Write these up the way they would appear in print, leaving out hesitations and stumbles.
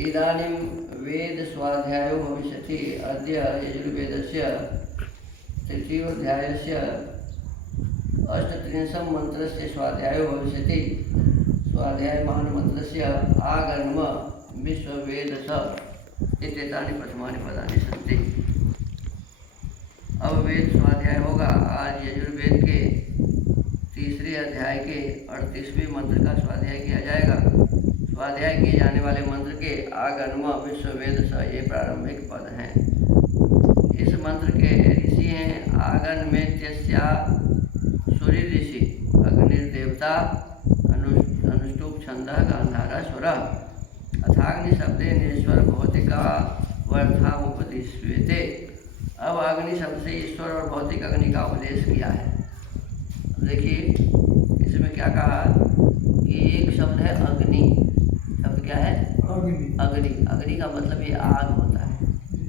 इदानीं वेदस्वाध्यायो भविष्यति। अद्य यजुर्वेदस्य तृतीयोऽध्यायस्य 38 मन्त्रस्य स्वाध्यायो भविष्यति। स्वाध्यायमानमन्त्रस्य आगर्म विश्ववेदस इत्येतानि प्रथमानि पदानि सन्ति। अब वेद स्वाध्याय होगा। आज यजुर्वेद के तीसरे अध्याय के 38वें मंत्र का स्वाध्याय किया जाएगा। स्वाध्याय किए जाने वाले मंत्र के आगर्म विश्ववेद स ये प्रारंभिक पद हैं। इस मंत्र के ऋषि हैं आगर्मेत्यस्या सूर्य ऋषि, अग्निर्देवता, अनुष्टुप छंदः गांधारा स्वरः, अथाग्नि शब्दे निश्वर भौतिका वर्थामुपदिश्यते। अब अग्नि शब्द से ईश्वर और भौतिक अग्नि का उपदेश किया है। देखिए इसमें क्या कहा कि एक शब्द है अग्नि। शब्द क्या है? अग्नि। अग्नि का मतलब ये आग होता है,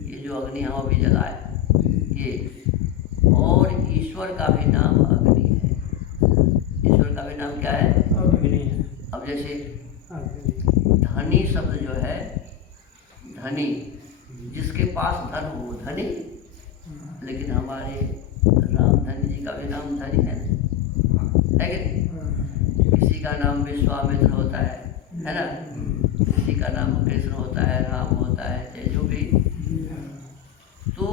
ये जो अग्नि हम अभी जलाए ये। और ईश्वर का भी नाम अग्नि है। ईश्वर का भी नाम क्या है? अग्नि है। अब जैसे धनी शब्द जो है, धनी, जिसके पास धन हो धनी, लेकिन हमारे रामधनी जी का भी नाम धनी है कि? किसी का नाम विश्वामित्र होता है ना? किसी का नाम कृष्ण होता है, राम होता है, चाहे जो भी। तो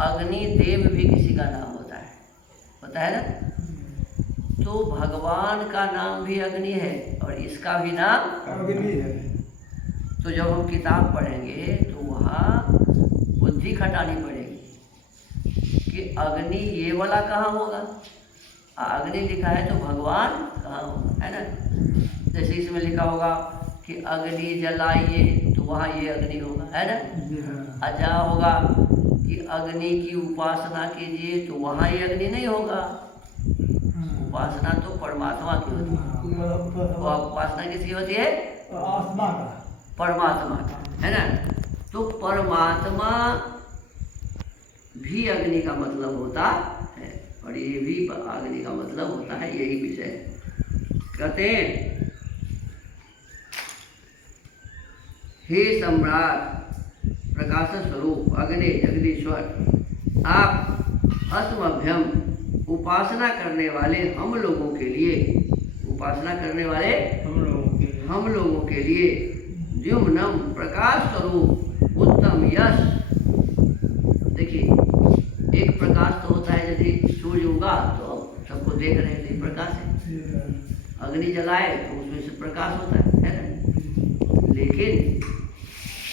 अग्निदेव भी किसी का नाम होता है ना? तो भगवान का नाम भी अग्नि है और इसका भी नाम अग्नि है। तो जब हम किताब पढ़ेंगे तो वहाँ बुद्धि खटानी पड़ेगी कि अग्नि ये वाला कहाँ होगा। अग्नि लिखा है तो भगवान कहाँ होगा, है ना? जैसे इसमें लिखा होगा कि अग्नि जलाइए तो वहाँ ये अग्नि होगा, है ना? अजा होगा कि अग्नि की उपासना कीजिए तो वहाँ ये अग्नि नहीं होगा। उपासना तो परमात्मा की होती है। उपासना किसकी होती है? परमात्मा का, है ना? तो परमात्मा भी अग्नि का मतलब होता है और ये भी अग्नि का मतलब होता है। यही विषय कहते हैं, हे सम्राट प्रकाश स्वरूप अग्नि जगदीश्वर, आप अस्मभ्यम उपासना करने वाले हम लोगों के लिए, उपासना करने वाले हम लोगों के लिए द्युम्नम प्रकाश स्वरूप उत्तम यश। देखिए एक प्रकाश तो होता है, यदि सूर्य उगा तो सबको देख रहे हैं, प्रकाश है। अग्नि जलाए तो उसमें से प्रकाश होता है ना? लेकिन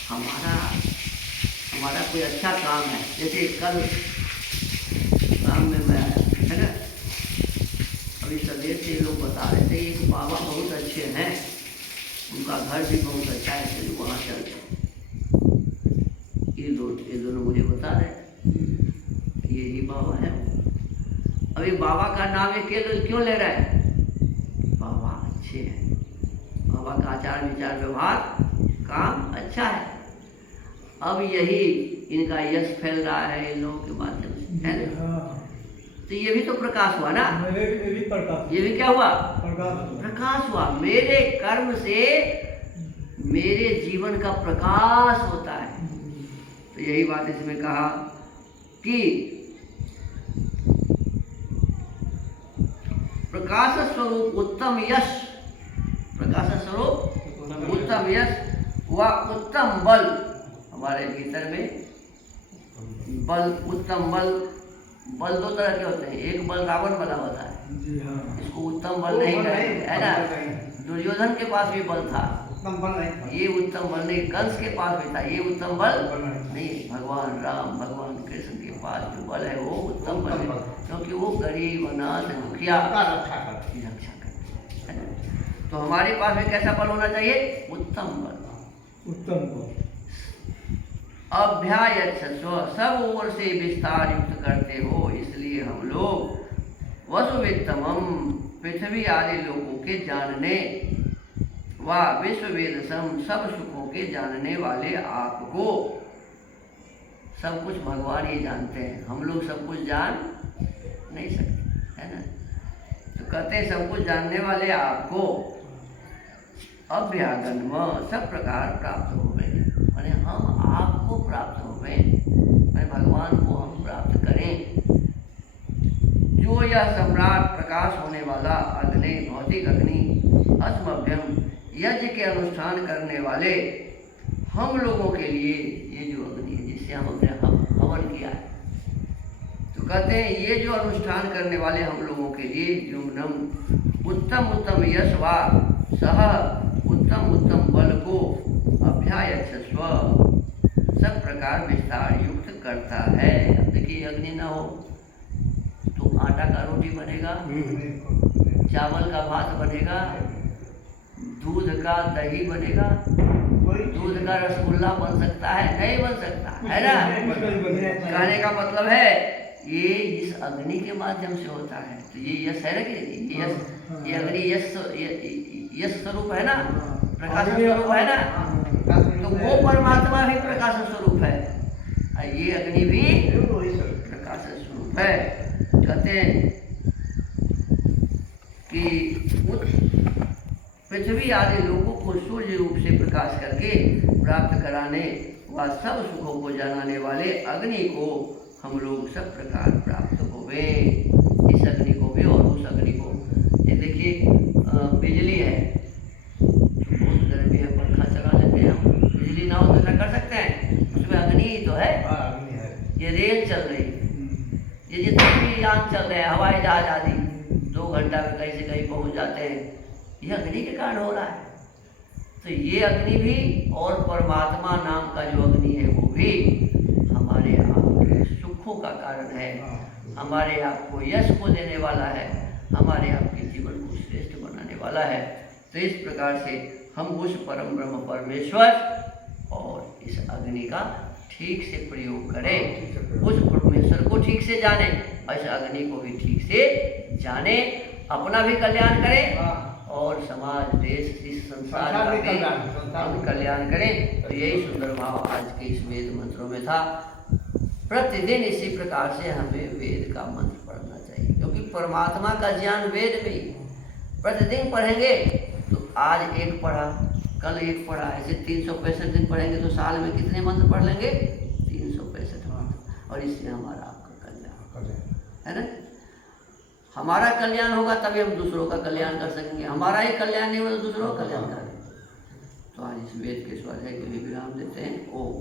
हमारा कोई अच्छा काम है। जैसे कल शाम में मैं आया, है ना? अभी सवेर से लोग बता रहे थे एक बाबा बहुत अच्छे हैं, उनका घर भी बहुत अच्छा है, चलिए वहाँ चलते हैं। ये दोनों मुझे बता रहे कि यही बाबा है। अभी बाबा का नाम ये क्यों ले रहे हैं? बाबा अच्छे हैं, बाबा का आचार विचार व्यवहार काम अच्छा है। अब यही इनका यश फैल रहा है इन लोगों के माध्यम से, है ना? तो ये भी तो प्रकाश हुआ ना? ये भी क्या हुआ? प्रकाश हुआ। मेरे कर्म से मेरे जीवन का प्रकाश होता है। तो यही बात इसमें कहा कि प्रकाश स्वरूप उत्तम यश, प्रकाश स्वरूप उत्तम यश व उत्तम बल। हमारे भीतर में बल, उत्तम बल दो तरह के होते हैं। एक बल रावण वाला होता है, इसको उत्तम बल नहीं कहेंगे, है ना? दुर्योधन के पास भी बल था, ये उत्तम बल नहीं। कंस के पास भी था, ये उत्तम बल नहीं। भगवान राम, भगवान कृष्ण के पास जो बल है वो उत्तम बल है, क्योंकि वो गरीब अनाथ दुखिया रक्षा करते हैं। तो हमारे पास भी कैसा बल होना चाहिए? उत्तम बल। अभ्यायच्छस्व, सब ओर से विस्तार युक्त करते हो, इसलिए हम लोग वसुवित्तमम पृथ्वी आदि लोगों के जानने व विश्ववेदसम सब सुखों के जानने वाले आपको। सब कुछ भगवान ही जानते हैं, हम लोग सब कुछ जान नहीं सकते, है ना? तो कहते हैं सब कुछ जानने वाले आपको अभ्यागम सब प्रकार प्राप्त होवे, माने हम आपको प्राप्त होवे, माने भगवान को हम प्राप्त करें। जो यह सम्राट प्रकाश होने वाला अग्नि, भौतिक अग्नि, अस्मभ्यम यज्ञ के अनुष्ठान करने वाले हम लोगों के लिए, ये जो अग्नि है जिससे हमने हवन किया है, तो कहते हैं ये जो अनुष्ठान करने वाले हम लोगों के लिए युग्नम उत्तम उत्तम यश व सह उत्तम उत्तम बल को अभ्यायच्छस्व सब प्रकार विस्तार युक्त करता है। अब देखिए अग्नि ना हो तो आटा का रोटी बनेगा, चावल का भात बनेगा, दूध का दही बनेगा, दूध का रसगुल्ला बन सकता है? नहीं बन सकता है ना। कहने का मतलब है ये इस अग्नि के माध्यम से होता है। तो ये यश है ना कि ये अग्नि यश स्वरूप है ना, प्रकाश स्वरूप है ना, तो वो परमात्मा भी प्रकाश स्वरूप है, ये अग्नि भी प्रकाश स्वरूप है। कहते हैं कि पृथ्वी आदि लोगों को सूर्य रूप से प्रकाश करके प्राप्त कराने व सब सुखों को जलाने वाले अग्नि को हम लोग सब प्रकार प्राप्त होवे। इस अग्नि को भी और उस अग्नि को, ये देखिए बिजली है तो बहुत गर्मी है, पंखा चला लेते हैं हम, बिजली ना हो तो क्या कर सकते हैं, उसमें अग्नि ही तो है। ये रेल चल रही, ये जितने भी यान चल रहे हैं, हवाई जहाज आदि 2 घंटा में कहीं से कहीं पहुंच जाते हैं, ये अग्नि के कारण हो रहा है। तो ये अग्नि भी और परमात्मा नाम का जो अग्नि है वो भी हमारे आपके सुखों का कारण है, हमारे आपको यश को देने वाला है, हमारे आपके जीवन को श्रेष्ठ बनाने वाला है। तो इस प्रकार से हम उस परम ब्रह्म परमेश्वर और इस अग्नि का ठीक से प्रयोग करें, उस परमेश्वर को ठीक से जाने और इस अग्नि को भी ठीक से जाने, अपना भी कल्याण करें और समाज, देश, इस संसार का भी हम कल्याण करें। तो यही सुंदर भाव आज के इस वेद मंत्रों में था। प्रतिदिन इसी प्रकार से हमें वेद का मंत्र पढ़ना चाहिए, क्योंकि परमात्मा का ज्ञान वेद में ही है। प्रतिदिन पढ़ेंगे तो आज एक पढ़ा, कल एक पढ़ा, ऐसे 365 दिन पढ़ेंगे तो साल में कितने मंत्र पढ़ लेंगे? 365 मंत्र। और इससे हमारा आपका कल्याण है ना। हमारा कल्याण होगा तभी हम दूसरों का कल्याण कर सकेंगे, हमारा ही कल्याण नहीं होगा तो दूसरों का कल्याण करें। तो आज इस वेद के स्वाध्याय के लिए विराम देते हैं। ओम।